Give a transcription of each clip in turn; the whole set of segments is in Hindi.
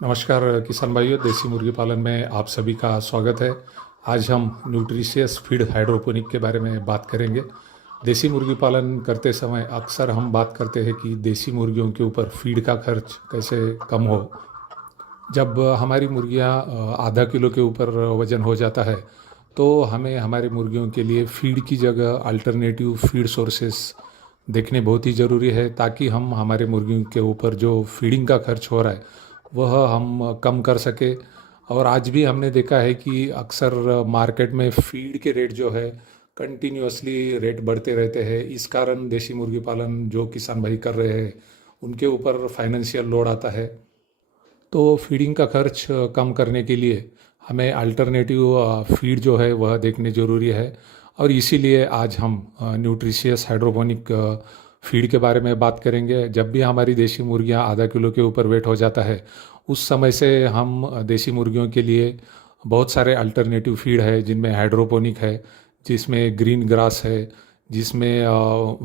नमस्कार किसान भाइयों, देसी मुर्गी पालन में आप सभी का स्वागत है। आज हम न्यूट्रिशियस फीड हाइड्रोपोनिक के बारे में बात करेंगे। देसी मुर्गी पालन करते समय अक्सर हम बात करते हैं कि देसी मुर्गियों के ऊपर फीड का खर्च कैसे कम हो। जब हमारी मुर्गियां आधा किलो के ऊपर वज़न हो जाता है तो हमें हमारी मुर्गियों के लिए फीड की जगह अल्टरनेटिव फीड सोर्सेस देखने बहुत ही ज़रूरी है, ताकि हम हमारे मुर्गियों के ऊपर जो फीडिंग का खर्च हो रहा है वह हम कम कर सके। और आज भी हमने देखा है कि अक्सर मार्केट में फीड के रेट जो है कंटिन्यूअसली रेट बढ़ते रहते हैं। इस कारण देसी मुर्गी पालन जो किसान भाई कर रहे हैं उनके ऊपर फाइनेंशियल लोड आता है। तो फीडिंग का खर्च कम करने के लिए हमें अल्टरनेटिव फीड जो है वह देखने ज़रूरी है। और इसीलिए आज हम न्यूट्रिशियस हाइड्रोपोनिक फीड के बारे में बात करेंगे। जब भी हमारी देसी मुर्गियां आधा किलो के ऊपर वेट हो जाता है उस समय से हम देसी मुर्गियों के लिए बहुत सारे अल्टरनेटिव फीड है, जिनमें हाइड्रोपोनिक है, जिसमें ग्रीन ग्रास है, जिसमें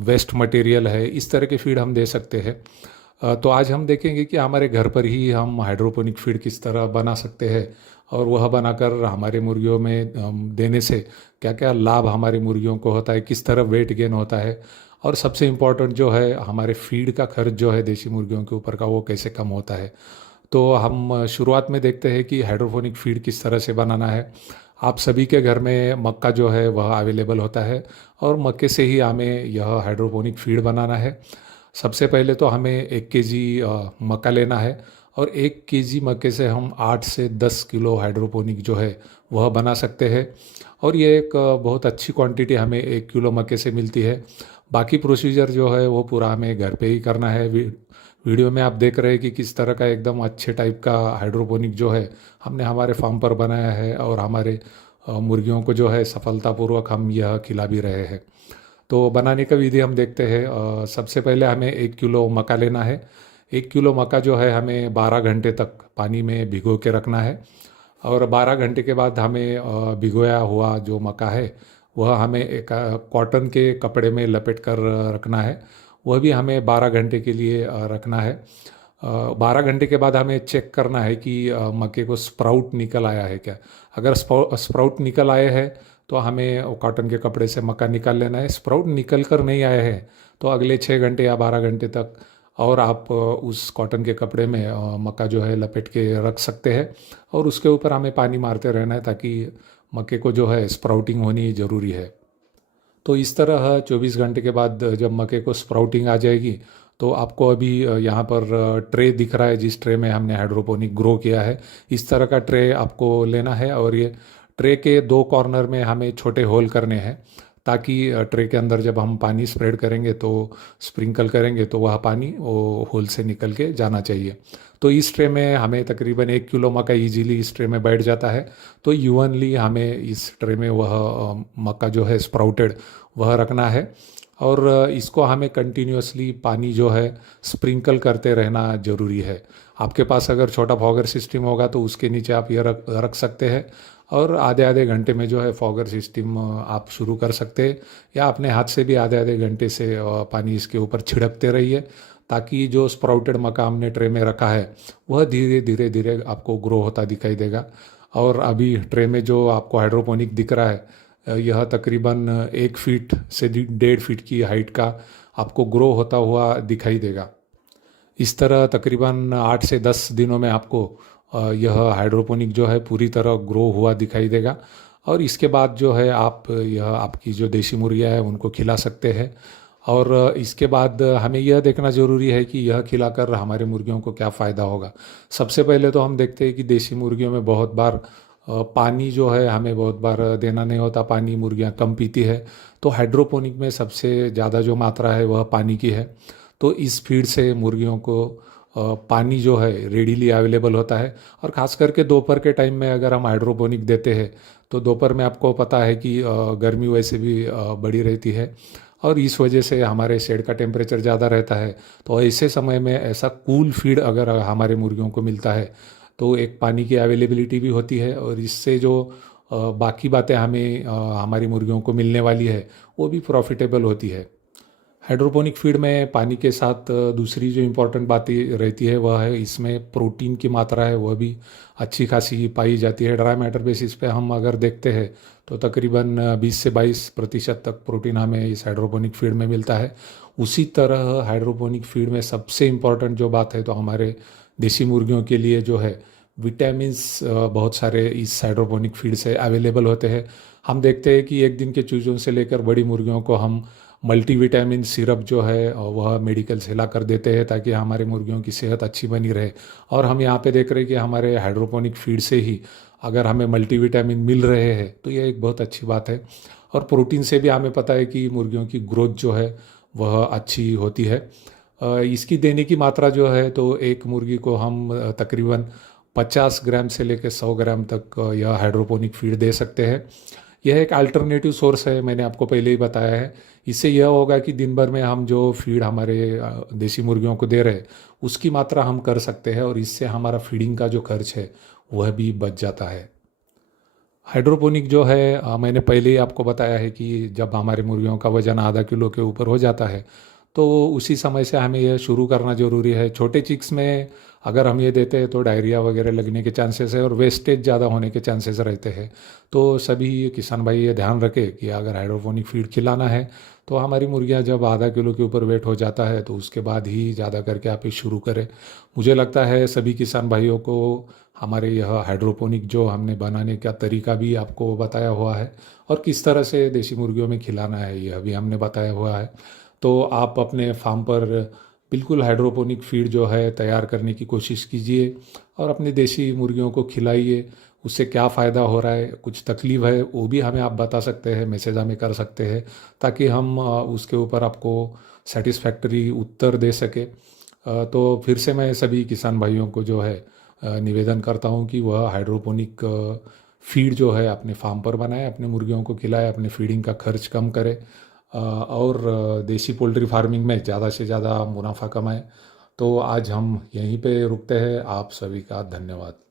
वेस्ट मटेरियल है। इस तरह के फीड हम दे सकते हैं। तो आज हम देखेंगे कि हमारे घर पर ही हम हाइड्रोपोनिक फीड किस तरह बना सकते हैं और वह बनाकर हमारे मुर्गियों में देने से क्या क्या लाभ हमारी मुर्गियों को होता है, किस तरह वेट गेन होता है, और सबसे इम्पोर्टेंट जो है हमारे फीड का खर्च जो है देसी मुर्गियों के ऊपर का वो कैसे कम होता है। तो हम शुरुआत में देखते हैं कि हाइड्रोपोनिक फीड किस तरह से बनाना है। आप सभी के घर में मक्का जो है वह अवेलेबल होता है और मक्के से ही हमें यह हाइड्रोपोनिक फीड बनाना है। सबसे पहले तो हमें 1 केजी मक्का लेना है और 1 केजी मक्के से हम 8 से 10 किलो हाइड्रोपोनिक जो है वह बना सकते हैं। और ये एक बहुत अच्छी क्वांटिटी हमें 1 किलो मक्के से मिलती है। बाकी प्रोसीजर जो है वो पूरा हमें घर पे ही करना है। वीडियो में आप देख रहे हैं कि किस तरह का एकदम अच्छे टाइप का हाइड्रोपोनिक जो है हमने हमारे फार्म पर बनाया है और हमारे मुर्गियों को जो है सफलतापूर्वक हम यह खिला भी रहे हैं। तो बनाने का विधि हम देखते हैं। सबसे पहले हमें 1 किलो मक्का लेना है। 1 किलो मक्का जो है हमें 12 घंटे तक पानी में भिगो के रखना है। और 12 घंटे के बाद हमें भिगोया हुआ जो मक्का है वह हमें एक कॉटन के कपड़े में लपेट कर रखना है। वह भी हमें 12 घंटे के लिए रखना है। 12 घंटे के बाद हमें चेक करना है कि मक्के को स्प्राउट निकल आया है क्या। अगर स्प्राउट निकल आए हैं तो हमें वो कॉटन के कपड़े से मक्का निकाल लेना है। स्प्राउट निकल कर नहीं आए हैं तो अगले 6 घंटे या 12 घंटे तक और आप उस कॉटन के कपड़े में मक्का जो है लपेट के रख सकते हैं। और उसके ऊपर हमें पानी मारते रहना है ताकि मक्के को जो है स्प्राउटिंग होनी ज़रूरी है। तो इस तरह 24 घंटे के बाद जब मक्के को स्प्राउटिंग आ जाएगी तो आपको अभी यहाँ पर ट्रे दिख रहा है, जिस ट्रे में हमने हाइड्रोपोनिक ग्रो किया है। इस तरह का ट्रे आपको लेना है और ये ट्रे के 2 कॉर्नर में हमें छोटे होल करने हैं, ताकि ट्रे के अंदर जब हम पानी स्प्रेड करेंगे तो स्प्रिंकल करेंगे तो वह पानी वो होल से निकल के जाना चाहिए। तो इस ट्रे में हमें तकरीबन 1 किलो मक्का इजीली इस ट्रे में बैठ जाता है। तो यूवनली हमें इस ट्रे में वह मक्का जो है स्प्राउटेड वह रखना है। और इसको हमें कंटिन्यूअसली पानी जो है स्प्रिंकल करते रहना ज़रूरी है। आपके पास अगर छोटा फॉगर सिस्टम होगा तो उसके नीचे आप ये रख रख सकते हैं और आधे आधे घंटे में जो है फॉगर सिस्टम आप शुरू कर सकते हैं, या अपने हाथ से भी आधे आधे घंटे से पानी इसके ऊपर छिड़कते रहिए, ताकि जो स्प्राउटेड मक्का हमने ट्रे में रखा है वह धीरे धीरे धीरे आपको ग्रो होता दिखाई देगा। और अभी ट्रे में जो आपको हाइड्रोपोनिक दिख रहा है यह तकरीबन 1 फीट से 1.5 फीट की हाइट का आपको ग्रो होता हुआ दिखाई देगा। इस तरह तकरीबन 8 से 10 दिनों में आपको यह हाइड्रोपोनिक जो है पूरी तरह ग्रो हुआ दिखाई देगा। और इसके बाद जो है आप यह आपकी जो देसी मुर्गियाँ है उनको खिला सकते हैं। और इसके बाद हमें यह देखना ज़रूरी है कि यह खिलाकर हमारे मुर्गियों को क्या फ़ायदा होगा। सबसे पहले तो हम देखते हैं कि देसी मुर्गियों में बहुत बार पानी जो है हमें बहुत बार देना नहीं होता, पानी मुर्गियाँ कम पीती है। तो हाइड्रोपोनिक में सबसे ज़्यादा जो मात्रा है वह पानी की है। तो इस फीड से मुर्गियों को पानी जो है रेडीली अवेलेबल होता है। और ख़ास करके दोपहर के टाइम में अगर हम हाइड्रोपोनिक देते हैं तो दोपहर में आपको पता है कि गर्मी वैसे भी बढ़ी रहती है और इस वजह से हमारे शेड का टेम्परेचर ज़्यादा रहता है। तो ऐसे समय में ऐसा कूल फीड अगर हमारे मुर्गियों को मिलता है तो एक पानी की अवेलेबिलिटी भी होती है और इससे जो बाकी बातें हमें हमारी मुर्गियों को मिलने वाली है वो भी प्रॉफिटेबल होती है। हाइड्रोपोनिक फीड में पानी के साथ दूसरी जो इम्पोर्टेंट बात रहती है वह है इसमें प्रोटीन की मात्रा है वह भी अच्छी खासी पाई जाती है। ड्राई मैटर बेसिस पे हम अगर देखते हैं तो तकरीबन 20 से 22% तक प्रोटीन हमें इस हाइड्रोपोनिक फीड में मिलता है। उसी तरह हाइड्रोपोनिक फीड में सबसे इम्पोर्टेंट जो बात है तो हमारे देसी मुर्गियों के लिए जो है विटामिन्स बहुत सारे इस हाइड्रोपोनिक फीड से अवेलेबल होते हैं। हम देखते हैं कि एक दिन के चूज़ों से लेकर बड़ी मुर्गियों को हम मल्टीविटामिन सिरप जो है वह मेडिकल से ला कर देते हैं ताकि हमारे मुर्गियों की सेहत अच्छी बनी रहे। और हम यहाँ पे देख रहे हैं कि हमारे हाइड्रोपोनिक फीड से ही अगर हमें मल्टीविटामिन मिल रहे हैं तो ये एक बहुत अच्छी बात है। और प्रोटीन से भी हमें पता है कि मुर्गियों की ग्रोथ जो है वह अच्छी होती है। इसकी देने की मात्रा जो है तो एक मुर्गी को हम तकरीबन 50 ग्राम से लेकर 100 ग्राम तक यह हाइड्रोपोनिक फीड दे सकते हैं। यह एक अल्टरनेटिव सोर्स है, मैंने आपको पहले ही बताया है। इससे यह होगा कि दिन भर में हम जो फीड हमारे देसी मुर्गियों को दे रहे हैं उसकी मात्रा हम कर सकते हैं और इससे हमारा फीडिंग का जो खर्च है वह भी बच जाता है। हाइड्रोपोनिक जो है मैंने पहले ही आपको बताया है कि जब हमारे मुर्गियों का वजन आधा किलो के ऊपर हो जाता है तो उसी समय से हमें यह शुरू करना ज़रूरी है। छोटे चिक्स में अगर हम ये देते हैं तो डायरिया वगैरह लगने के चांसेस है और वेस्टेज ज़्यादा होने के चांसेस रहते हैं। तो सभी किसान भाई ये ध्यान रखें कि अगर हाइड्रोपोनिक फीड खिलाना है तो हमारी मुर्गियाँ जब आधा किलो के ऊपर वेट हो जाता है तो उसके बाद ही ज़्यादा करके आप ये शुरू करें। मुझे लगता है सभी किसान भाइयों को हमारे यह हाइड्रोपोनिक जो हमने बनाने का तरीका भी आपको बताया हुआ है और किस तरह से देसी मुर्गियों में खिलाना है यह भी हमने बताया हुआ है। तो आप अपने फार्म पर बिल्कुल हाइड्रोपोनिक फीड जो है तैयार करने की कोशिश कीजिए और अपने देसी मुर्गियों को खिलाइए। उससे क्या फ़ायदा हो रहा है, कुछ तकलीफ़ है वो भी हमें आप बता सकते हैं, मैसेज हमें कर सकते हैं ताकि हम उसके ऊपर आपको सेटिस्फैक्टरी उत्तर दे सके। तो फिर से मैं सभी किसान भाइयों को जो है निवेदन करता हूँ कि वह हाइड्रोपोनिक फीड जो है अपने फार्म पर बनाए, अपने मुर्गियों को खिलाए, अपने फीडिंग का खर्च कम करे और देसी पोल्ट्री फार्मिंग में ज़्यादा से ज़्यादा मुनाफा कमाएं। तो आज हम यहीं पे रुकते हैं। आप सभी का धन्यवाद।